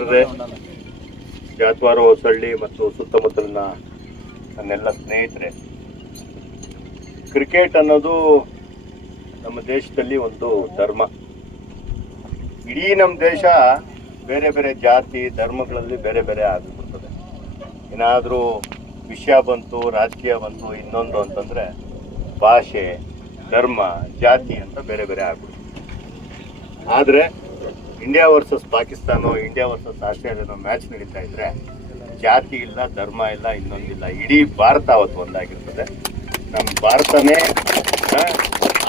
ಮಿತ್ರರೇ ಜಾತ್ವಾರ, ಹೊಸಳ್ಳಿ ಮತ್ತು ಸುತ್ತಮುತ್ತಲಿನ ನನ್ನೆಲ್ಲ ಸ್ನೇಹಿತರೆ, ಕ್ರಿಕೆಟ್ ಅನ್ನೋದು ನಮ್ಮ ದೇಶದಲ್ಲಿ ಒಂದು ಧರ್ಮ. ಇಡೀ ನಮ್ಮ ದೇಶ ಬೇರೆ ಬೇರೆ ಜಾತಿ, ಧರ್ಮಗಳಲ್ಲಿ ಬೇರೆ ಬೇರೆ ಆಗಿಬಿಡ್ತದೆ. ಏನಾದರೂ ವಿಷಯ ಬಂತು, ರಾಜಕೀಯ ಬಂತು, ಇನ್ನೊಂದು ಅಂತಂದ್ರೆ ಭಾಷೆ, ಧರ್ಮ, ಜಾತಿ ಅಂತ ಬೇರೆ ಬೇರೆ ಆಗ್ಬಿಡ್ತದೆ ಆದ್ರೆ India versus Pakistan, India versus Australia match ನಡೀತಾ ಇದ್ರೆ ಜಾತಿ ಇಲ್ಲ, ಧರ್ಮ ಇಲ್ಲ ಇನ್ನೊಂದಿಲ್ಲ ಇಡೀ ಭಾರತ ಅವತ್ತು ಒಂದಾಗಿರ್ತದೆ. ನಮ್ಮ ಭಾರತನೇ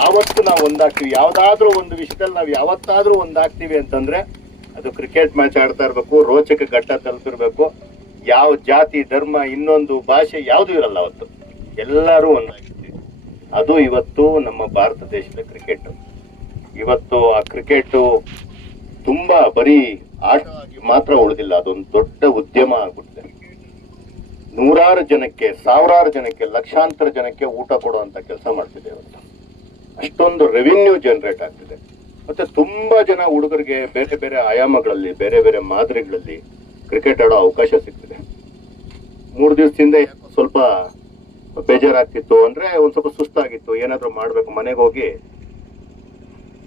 ಆವತ್ತು ನಾವು ಒಂದಾಗ್ತೀವಿ. ಯಾವ್ದಾದ್ರೂ ಒಂದು ವಿಷಯದಲ್ಲಿ ನಾವು ಯಾವತ್ತಾದ್ರೂ ಒಂದಾಗ್ತೀವಿ ಅಂತಂದ್ರೆ ಅದು ಕ್ರಿಕೆಟ್ ಮ್ಯಾಚ್ ಆಡ್ತಾ ಇರ್ಬೇಕು, ರೋಚಕ ಘಟ್ಟ ತಲುಪಿರ್ಬೇಕು. ಯಾವ ಜಾತಿ, ಧರ್ಮ, ಇನ್ನೊಂದು ಭಾಷೆ ಯಾವುದು ಇರಲ್ಲ ಅವತ್ತು. ಎಲ್ಲರೂ ಒಂದಾಗಿರ್ತೀವಿ. ಅದು ಇವತ್ತು ನಮ್ಮ ಭಾರತ ದೇಶದ ಕ್ರಿಕೆಟ್ ಇವತ್ತು ಆ ಕ್ರಿಕೆಟ್ ತುಂಬಾ ಬರೀ ಆಟ ಮಾತ್ರ ಉಳಿದಿಲ್ಲ, ಅದೊಂದು ದೊಡ್ಡ ಉದ್ಯಮ ಆಗ್ಬಿಟ್ಟಿದೆ. ನೂರಾರು ಜನಕ್ಕೆ, ಸಾವಿರಾರು ಜನಕ್ಕೆ, ಲಕ್ಷಾಂತರ ಜನಕ್ಕೆ ಊಟ ಕೊಡುವಂತ ಕೆಲಸ ಮಾಡ್ತಿದೆ ಇವತ್ತು ಅಷ್ಟೊಂದು ರೆವಿನ್ಯೂ ಜನರೇಟ್ ಆಗ್ತಿದೆ. ಮತ್ತೆ ತುಂಬಾ ಜನ ಹುಡುಗರಿಗೆ ಬೇರೆ ಬೇರೆ ಆಯಾಮಗಳಲ್ಲಿ, ಬೇರೆ ಬೇರೆ ಮಾದರಿಗಳಲ್ಲಿ ಕ್ರಿಕೆಟ್ ಆಡೋ ಅವಕಾಶ ಸಿಗ್ತಿದೆ. ಮೂರು ದಿವಸದಿಂದ ಸ್ವಲ್ಪ ಬೇಜಾರಾಗ್ತಿತ್ತು ಅಂದ್ರೆ ಒಂದ್ ಸ್ವಲ್ಪ ಸುಸ್ತಾಗಿತ್ತು. ಏನಾದ್ರೂ ಮಾಡ್ಬೇಕು, ಮನೆಗೆ ಹೋಗಿ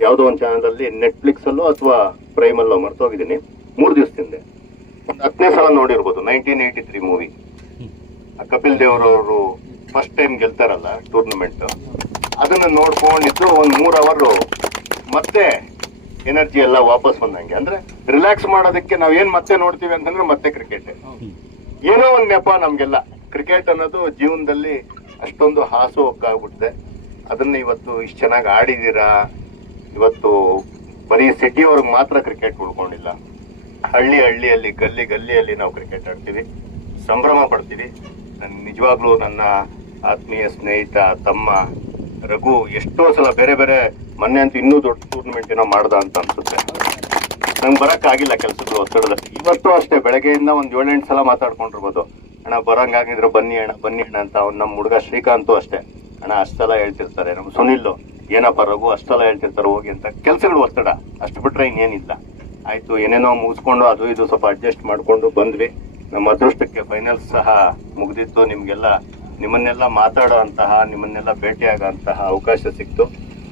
ಯಾವುದೋ ಒಂದು ಚಾನಲ್ ಅಲ್ಲಿ ನೆಟ್ಫ್ಲಿಕ್ಸ್ ಅಲ್ಲೋ ಅಥವಾ ಪ್ರೈಮ್ ಅಲ್ಲೋ ಮರ್ತೋಗಿದ್ದೀನಿ. ಮೂರು ದಿವಸದಿಂದ ಒಂದು ಹತ್ತನೇ ಸಲ ನೋಡಿರ್ಬೋದು nineteen eighty three movie Kapil ದೇವ್ರವರು first time ಗೆಲ್ತಾರಲ್ಲ ಟೂರ್ನಮೆಂಟ್ ಅದನ್ನ ನೋಡ್ಕೊಂಡಿದ್ದು ಒಂದ್ ಮೂರ್ ಅವರ್. ಮತ್ತೆ ಎನರ್ಜಿ ಎಲ್ಲ ವಾಪಸ್ ಬಂದಂಗೆ. ಅಂದ್ರೆ ರಿಲ್ಯಾಕ್ಸ್ ಮಾಡೋದಕ್ಕೆ ನಾವ್ ಏನ್ ಮತ್ತೆ ನೋಡ್ತೀವಿ ಅಂತಂದ್ರೆ ಮತ್ತೆ ಕ್ರಿಕೆಟ್ ಏನೋ ಒಂದ್ ನೆಪ ನಮ್ಗೆಲ್ಲ. ಕ್ರಿಕೆಟ್ ಅನ್ನೋದು ಜೀವನದಲ್ಲಿ ಅಷ್ಟೊಂದು ಹಾಸು ಒಕ್ಕಾಗ್ಬಿಟ್ಟಿದೆ ಅದನ್ನ ಇವತ್ತು ಇಷ್ಟು ಚೆನ್ನಾಗಿ ಆಡಿದೀರಾ? ಇವತ್ತು ಬರೀ ಸಿಟಿಯವ್ರಿಗೆ ಮಾತ್ರ ಕ್ರಿಕೆಟ್ ಉಳ್ಕೊಂಡಿಲ್ಲ. ಹಳ್ಳಿ ಹಳ್ಳಿಯಲ್ಲಿ, ಗಲ್ಲಿ ಗಲ್ಲಿಯಲ್ಲಿ ನಾವು ಕ್ರಿಕೆಟ್ ಆಡ್ತೀವಿ. ಸಂಭ್ರಮ ಪಡ್ತೀವಿ. ನನ್ನ ನಿಜವಾಗ್ಲೂ ನನ್ನ ಆತ್ಮೀಯ ಸ್ನೇಹಿತ, ತಮ್ಮ, ರಘು ಎಷ್ಟೋ ಸಲ ಬೇರೆ ಬೇರೆ ಮೊನ್ನೆ ಅಂತೂ ಇನ್ನೂ ದೊಡ್ಡ ಟೂರ್ನಮೆಂಟ್ ಏನೋ ಮಾಡ್ದ ಅಂತ ಅನ್ಸುತ್ತೆ. ನಂಗೆ ಬರೋಕ್ಕಾಗಿಲ್ಲ ಕೆಲಸಗಳು ಒತ್ತಡದ ಇವತ್ತು ಅಷ್ಟೇ, ಬೆಳಗ್ಗೆಯಿಂದ ಒಂದ್ ಏಳೆಂಟು ಸಲ ಮಾತಾಡ್ಕೊಂಡಿರ್ಬೋದು. ಅಣ್ಣ ಬರಂಗಾಗಿದ್ರೆ ಬನ್ನಿ ಅಣ್ಣ ಬನ್ನಿ ಅಣ್ಣ ಅಂತ ಅವ್ನು ನಮ್ಮ ಹುಡುಗ ಶ್ರೀಕಾಂತು ಅಷ್ಟೇ. ಅಣ್ಣ, ಅಷ್ಟೆಲ್ಲ ಹೇಳ್ತಿರ್ತಾರೆ. ನಮ್ಮ ಸುನಿಲ್ ಏನಪ್ಪ ರಘು, ಅಷ್ಟೆಲ್ಲ ಹೇಳ್ತಿರ್ತಾರೆ, ಹೋಗಿ ಅಂತ. ಕೆಲಸಗಳು ಒತ್ತಡ. ಅಷ್ಟು ಬಿಟ್ರೆ ಇನ್ನೇನಿಲ್ಲ. ಆಯ್ತು, ಏನೇನೋ ಮುಗಿಸ್ಕೊಂಡು ಅದು ಇದು ಸ್ವಲ್ಪ ಅಡ್ಜಸ್ಟ್ ಮಾಡ್ಕೊಂಡು ಬಂದ್ವಿ. ನಮ್ಮ ಅದೃಷ್ಟಕ್ಕೆ ಫೈನಲ್ ಸಹ ಮುಗಿದಿತ್ತು. ನಿಮಗೆಲ್ಲ, ನಿಮ್ಮನ್ನೆಲ್ಲ ಮಾತಾಡೋ ಅಂತಹ ನಿಮ್ಮನ್ನೆಲ್ಲ ಭೇಟಿಯಾಗಂತಹ ಅವಕಾಶ ಸಿಕ್ತು.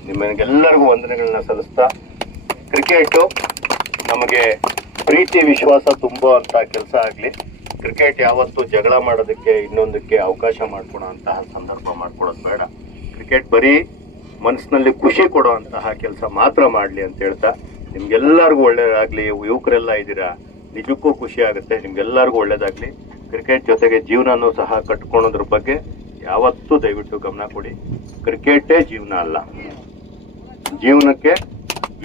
ನಿಮ್ಮೆಲ್ಲರಿಗೂ ವಂದನೆಗಳನ್ನ ಸಲ್ಲಿಸ್ತಾ ಕ್ರಿಕೆಟು ನಮಗೆ ಪ್ರೀತಿ, ವಿಶ್ವಾಸ ತುಂಬುವಂತ ಕೆಲಸ ಆಗಲಿ. ಕ್ರಿಕೆಟ್ ಯಾವತ್ತು ಜಗಳ ಮಾಡೋದಕ್ಕೆ ಇನ್ನೊಂದಕ್ಕೆ ಅವಕಾಶ ಮಾಡ್ಕೊಡೋ ಅಂತಹ ಸಂದರ್ಭ ಮಾಡ್ಕೊಡೋದು ಬೇಡ. ಕ್ರಿಕೆಟ್ ಬರೀ ಮನಸ್ಸಿನಲ್ಲಿ ಖುಷಿ ಕೊಡುವಂತಹ ಕೆಲಸ ಮಾತ್ರ ಮಾಡ್ಲಿ ಅಂತ ಹೇಳ್ತಾ, ನಿಮ್ಗೆಲ್ಲರಿಗೂ ಒಳ್ಳೇದಾಗ್ಲಿ, ಯುವಕರೆಲ್ಲ ಇದ್ದೀರಾ, ನಿಜಕ್ಕೂ ಖುಷಿ ಆಗುತ್ತೆ, ನಿಮ್ಗೆಲ್ಲರಿಗೂ ಒಳ್ಳೆಯದಾಗಲಿ ಕ್ರಿಕೆಟ್ ಜೊತೆಗೆ ಜೀವನನೂ ಸಹ ಕಟ್ಕೊಳೋದ್ರ ಬಗ್ಗೆ ಯಾವತ್ತೂ ದಯವಿಟ್ಟು ಗಮನ ಕೊಡಿ. ಕ್ರಿಕೆಟೇ ಜೀವನ ಅಲ್ಲ. ಜೀವನಕ್ಕೆ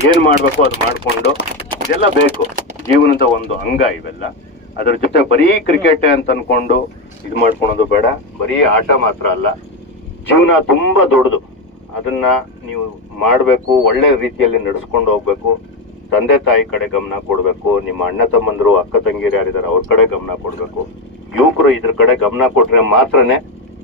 ಏನು ಮಾಡಬೇಕು ಅದು ಮಾಡಿಕೊಂಡು, ಇದೆಲ್ಲ ಬೇಕು. ಜೀವನದ ಒಂದು ಅಂಗ ಇವೆಲ್ಲ. ಅದ್ರ ಜೊತೆ ಬರೀ ಕ್ರಿಕೆಟ್ ಅಂತ ಅನ್ಕೊಂಡು ಇದು ಮಾಡ್ಕೊಳೋದು ಬೇಡ. ಬರೀ ಆಟ ಮಾತ್ರ ಅಲ್ಲ. ಜೀವನ ತುಂಬಾ ದೊಡ್ಡದು. ಅದನ್ನ ನೀವು ಮಾಡಬೇಕು, ಒಳ್ಳೆ ರೀತಿಯಲ್ಲಿ ನಡೆಸ್ಕೊಂಡು ಹೋಗ್ಬೇಕು. ತಂದೆ ತಾಯಿ ಕಡೆ ಗಮನ ಕೊಡಬೇಕು, ನಿಮ್ಮ ಅಣ್ಣ ತಮ್ಮಂದ್ರು, ಅಕ್ಕ ತಂಗಿರು ಯಾರಿದ್ದಾರೆ ಅವ್ರ ಕಡೆ ಗಮನ ಕೊಡಬೇಕು. ಯುವಕರು ಇದ್ರ ಕಡೆ ಗಮನ ಕೊಟ್ರೆ ಮಾತ್ರನೇ